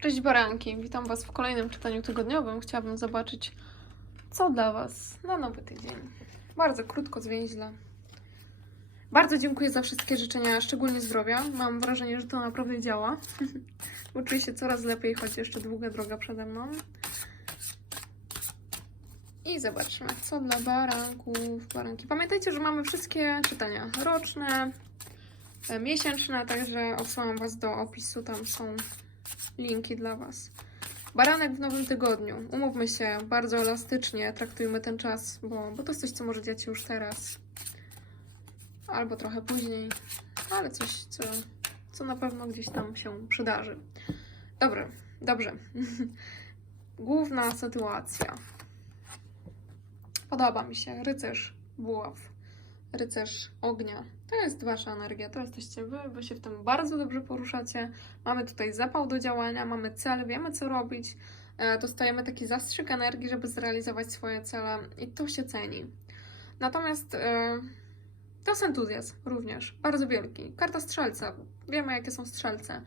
Cześć baranki, witam Was w kolejnym czytaniu tygodniowym. Chciałabym zobaczyć, co dla Was na nowy tydzień. Bardzo krótko, zwięźle. Bardzo dziękuję za wszystkie życzenia, szczególnie zdrowia. Mam wrażenie, że to naprawdę działa. Czuję się coraz lepiej, choć jeszcze długa droga przede mną. I zobaczmy, co dla baranków, baranki. Pamiętajcie, że mamy wszystkie czytania roczne, e, miesięczne, także odsyłam Was do opisu, tam są linki dla Was. Baranek w nowym tygodniu. Umówmy się, bardzo elastycznie traktujmy ten czas, bo, bo to jest coś, co może dziać się już teraz. Albo trochę później, ale coś, co, co na pewno gdzieś tam się przydarzy. Dobrze, dobrze. Główna sytuacja. Podoba mi się. Rycerz buław. Rycerz ognia. To jest wasza energia, to jesteście wy, wy się w tym bardzo dobrze poruszacie. Mamy tutaj zapał do działania, mamy cel, wiemy co robić. E, Dostajemy taki zastrzyk energii, żeby zrealizować swoje cele i to się ceni. Natomiast e, to jest entuzjazm również, bardzo wielki. Karta strzelca, wiemy jakie są strzelce.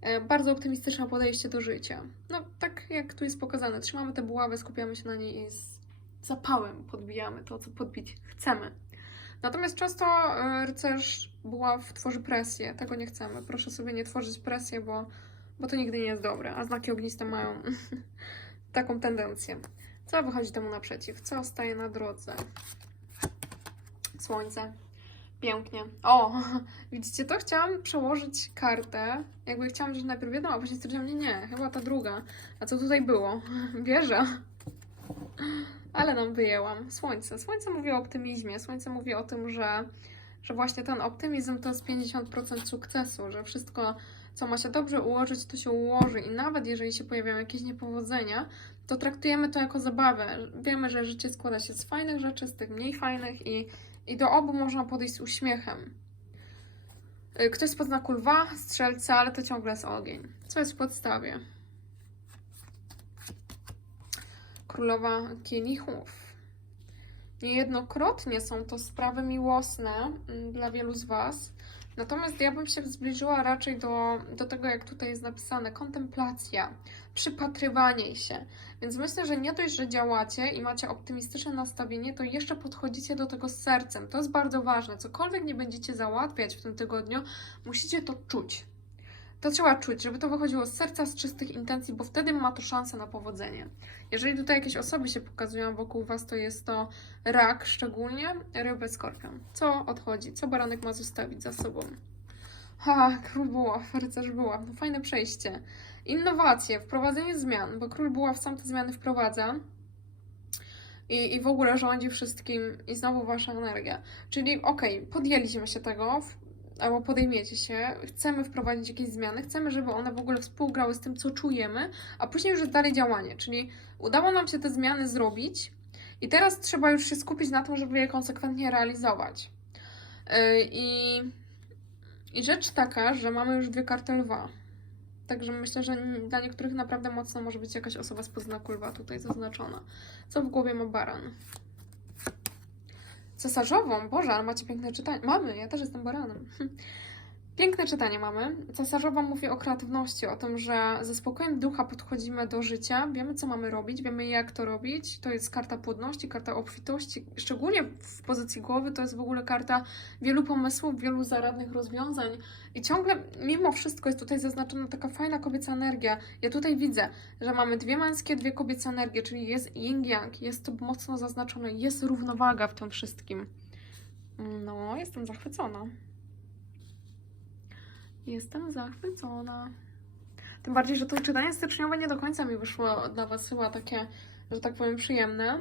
E, Bardzo optymistyczne podejście do życia. No tak jak tu jest pokazane, trzymamy tę buławę, skupiamy się na niej i z zapałem podbijamy to, co podbić chcemy. Natomiast często e, rycerz buław tworzy presję. Tego nie chcemy. Proszę sobie nie tworzyć presję, bo, bo to nigdy nie jest dobre. A znaki ogniste mają taką tendencję. Co wychodzi temu naprzeciw? Co staje na drodze? Słońce. Pięknie. O, widzicie to? Chciałam przełożyć kartę. Jakby chciałam wziąć najpierw jedną, a później stwierdziłam, nie, nie, chyba ta druga. A co tutaj było? Wieża. Ale nam wyjęłam. Słońce. Słońce mówi o optymizmie. Słońce mówi o tym, że, że właśnie ten optymizm to jest 50% sukcesu, że wszystko, co ma się dobrze ułożyć, to się ułoży. I nawet jeżeli się pojawiają jakieś niepowodzenia, to traktujemy to jako zabawę. Wiemy, że życie składa się z fajnych rzeczy, z tych mniej fajnych i, i do obu można podejść z uśmiechem. Y, Ktoś z znaku lwa, strzelca, ale to ciągle jest ogień. Co jest w podstawie? Królowa kielichów. Niejednokrotnie są to sprawy miłosne mm, dla wielu z Was. Natomiast ja bym się zbliżyła raczej do, do tego, jak tutaj jest napisane, kontemplacja, przypatrywanie się. Więc myślę, że nie dość, że działacie i macie optymistyczne nastawienie, to jeszcze podchodzicie do tego z sercem. To jest bardzo ważne. Cokolwiek nie będziecie załatwiać w tym tygodniu, musicie to czuć. To trzeba czuć, żeby to wychodziło z serca, z czystych intencji, bo wtedy ma to szansę na powodzenie. Jeżeli tutaj jakieś osoby się pokazują wokół Was, to jest to rak szczególnie, ryby, skorpion. Co odchodzi? Co baranek ma zostawić za sobą? Ha, król buław, rycerz buław. No fajne przejście. Innowacje, wprowadzenie zmian, bo król buław sam te zmiany wprowadza. I, I w ogóle rządzi wszystkim i znowu wasza energia. Czyli okej, podjęliśmy się tego, albo podejmiecie się, chcemy wprowadzić jakieś zmiany, chcemy, żeby one w ogóle współgrały z tym, co czujemy, a później już dalej działanie. Czyli udało nam się te zmiany zrobić i teraz trzeba już się skupić na tym, żeby je konsekwentnie realizować. Yy, I, i rzecz taka, że mamy już dwie karty lwa. Także myślę, że dla niektórych naprawdę mocno może być jakaś osoba z podznaku lwa tutaj zaznaczona. Co w głowie ma baran? Cesarzową? Boże, ale macie piękne czytanie. Mamy, ja też jestem baranem. Piękne czytanie mamy. Cesarzowa mówi o kreatywności, o tym, że ze spokojem ducha podchodzimy do życia, wiemy co mamy robić, wiemy jak to robić. To jest karta płodności, karta obfitości. Szczególnie w pozycji głowy to jest w ogóle karta wielu pomysłów, wielu zaradnych rozwiązań. I ciągle, mimo wszystko, jest tutaj zaznaczona taka fajna kobieca energia. Ja tutaj widzę, że mamy dwie męskie, dwie kobiece energie, czyli jest yin-yang, jest to mocno zaznaczone, jest równowaga w tym wszystkim. No, jestem zachwycona. Jestem zachwycona. Tym bardziej, że to czytanie styczniowe nie do końca mi wyszło dla Was chyba takie, że tak powiem, przyjemne.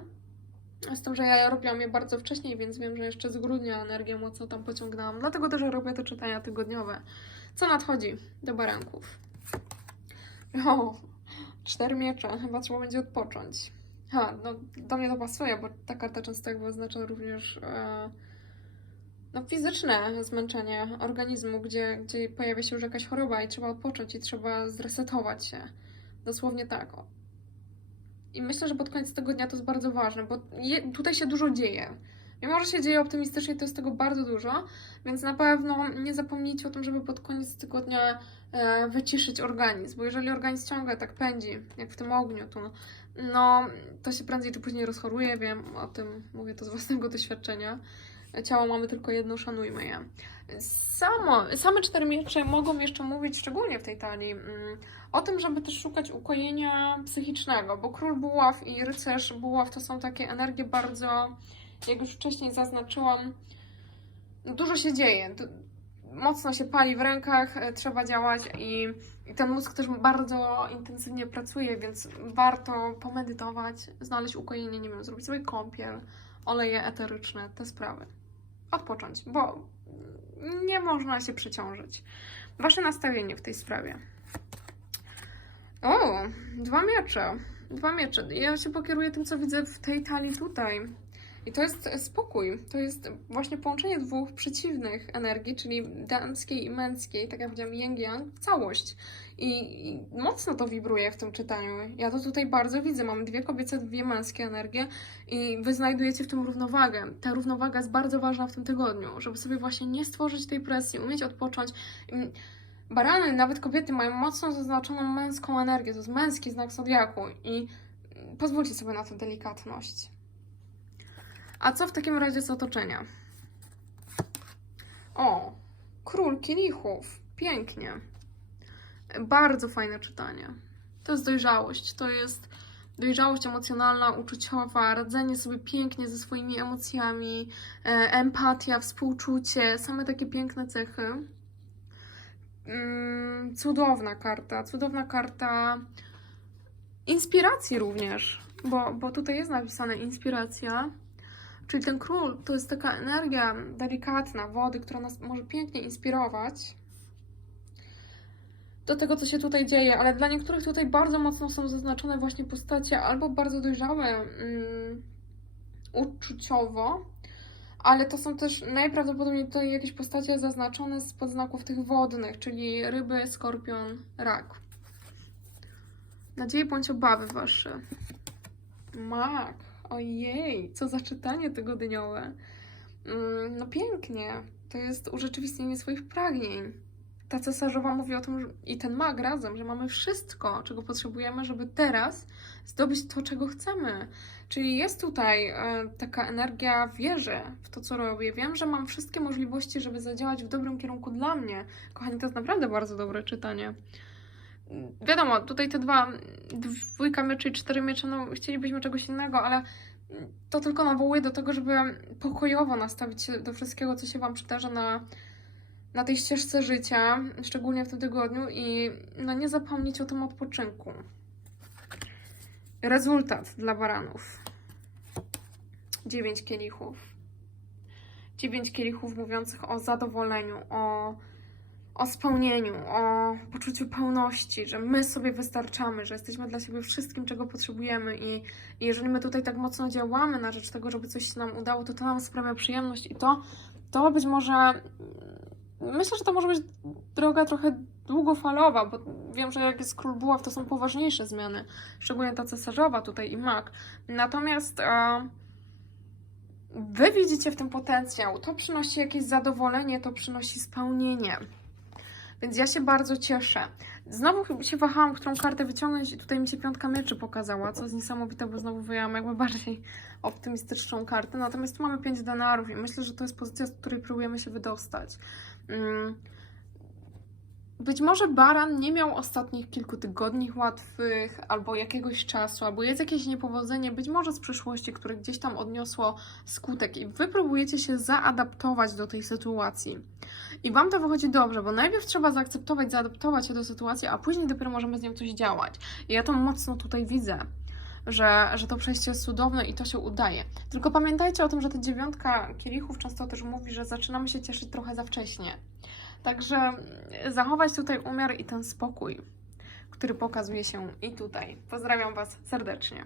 Z tym, że ja robiłam je bardzo wcześniej, więc wiem, że jeszcze z grudnia energię mocno tam pociągnęłam. Dlatego też robię te czytania tygodniowe. Co nadchodzi do baranków? O, cztery miecze. Chyba trzeba będzie odpocząć. Ha, no do mnie to pasuje, bo ta karta często jakby oznacza również e, no, fizyczne zmęczenie organizmu, gdzie, gdzie pojawia się już jakaś choroba i trzeba odpocząć i trzeba zresetować się. Dosłownie tak. I myślę, że pod koniec tego dnia to jest bardzo ważne, bo je, tutaj się dużo dzieje. Mimo, że się dzieje optymistycznie, to jest tego bardzo dużo, więc na pewno nie zapomnijcie o tym, żeby pod koniec tygodnia e, wyciszyć organizm, bo jeżeli organizm ciągle tak pędzi, jak w tym ogniu, to no, to się prędzej czy później rozchoruje, wiem o tym, mówię to z własnego doświadczenia. Ciało mamy tylko jedno, szanujmy je. Samo, same cztery miecze mogą jeszcze mówić, szczególnie w tej talii, mm, o tym, żeby też szukać ukojenia psychicznego, bo król buław i rycerz buław to są takie energie bardzo, jak już wcześniej zaznaczyłam, dużo się dzieje. Mocno się pali w rękach, e, trzeba działać i, i ten mózg też bardzo intensywnie pracuje, więc warto pomedytować, znaleźć ukojenie, nie wiem, zrobić sobie kąpiel, oleje eteryczne, te sprawy. Odpocząć, bo nie można się przeciążyć. Wasze nastawienie w tej sprawie. O, dwa miecze. Dwa miecze. Ja się pokieruję tym, co widzę w tej talii tutaj. I to jest spokój. To jest właśnie połączenie dwóch przeciwnych energii, czyli damskiej i męskiej, tak jak powiedziałam, yin-yang, w całość. I, I mocno to wibruje w tym czytaniu. Ja to tutaj bardzo widzę. Mam dwie kobiece, dwie męskie energie i wy znajdujecie w tym równowagę. Ta równowaga jest bardzo ważna w tym tygodniu, żeby sobie właśnie nie stworzyć tej presji, umieć odpocząć. Barany, nawet kobiety mają mocno zaznaczoną męską energię, to jest męski znak zodiaku i pozwólcie sobie na tę delikatność. A co w takim razie z otoczenia? O, król kielichów. Pięknie. Bardzo fajne czytanie. To jest dojrzałość. To jest dojrzałość emocjonalna, uczuciowa, radzenie sobie pięknie ze swoimi emocjami, e, empatia, współczucie, same takie piękne cechy. Mm, cudowna karta, cudowna karta inspiracji również, bo, bo tutaj jest napisane inspiracja. Czyli ten król to jest taka energia delikatna wody, która nas może pięknie inspirować do tego, co się tutaj dzieje, ale dla niektórych tutaj bardzo mocno są zaznaczone właśnie postacie albo bardzo dojrzałe mm, uczuciowo, ale to są też najprawdopodobniej tutaj jakieś postacie zaznaczone z podznaków tych wodnych, czyli ryby, skorpion, rak. Nadzieje bądź obawy wasze. Mak. Ojej, co za czytanie tygodniowe. Mm, No pięknie. To jest urzeczywistnienie swoich pragnień. Ta cesarzowa mówi o tym, że, i ten mag razem, że mamy wszystko, czego potrzebujemy, żeby teraz zdobyć to, czego chcemy. Czyli jest tutaj e, taka energia wierzy w to, co robię. Wiem, że mam wszystkie możliwości, żeby zadziałać w dobrym kierunku dla mnie. Kochani, to jest naprawdę bardzo dobre czytanie. Wiadomo, tutaj te dwa, dwójka mieczy i cztery miecze, no chcielibyśmy czegoś innego, ale to tylko nawołuje do tego, żeby pokojowo nastawić się do wszystkiego, co się Wam przydarza na, na tej ścieżce życia, szczególnie w tym tygodniu i no, nie zapomnieć o tym odpoczynku. Rezultat dla baranów. Dziewięć kielichów. Dziewięć kielichów mówiących o zadowoleniu, o, o spełnieniu, o poczuciu pełności, że my sobie wystarczamy, że jesteśmy dla siebie wszystkim, czego potrzebujemy i, jeżeli my tutaj tak mocno działamy na rzecz tego, żeby coś się nam udało, to to nam sprawia przyjemność i to, to być może myślę, że to może być droga trochę długofalowa, bo wiem, że jak jest król buław, to są poważniejsze zmiany, szczególnie ta cesarzowa tutaj i mak. Natomiast e, wy widzicie w tym potencjał, to przynosi jakieś zadowolenie, to przynosi spełnienie. Więc ja się bardzo cieszę. Znowu się wahałam, którą kartę wyciągnąć i tutaj mi się piątka mieczy pokazała, co jest niesamowite, bo znowu wyjęłam jakby bardziej optymistyczną kartę. Natomiast tu mamy 5 denarów i myślę, że to jest pozycja, z której próbujemy się wydostać. Mm. Być może Baran nie miał ostatnich kilku tygodni łatwych, albo jakiegoś czasu, albo jest jakieś niepowodzenie, być może z przeszłości, które gdzieś tam odniosło skutek, i wy próbujecie się zaadaptować do tej sytuacji. I wam to wychodzi dobrze, bo najpierw trzeba zaakceptować, zaadaptować się do sytuacji, a później dopiero możemy z nią coś działać. I ja to mocno tutaj widzę. Że, że to przejście jest cudowne i to się udaje. Tylko pamiętajcie o tym, że ta dziewiątka kielichów często też mówi, że zaczynamy się cieszyć trochę za wcześnie. Także mm, zachować tutaj umiar i ten spokój, który pokazuje się i tutaj. Pozdrawiam Was serdecznie.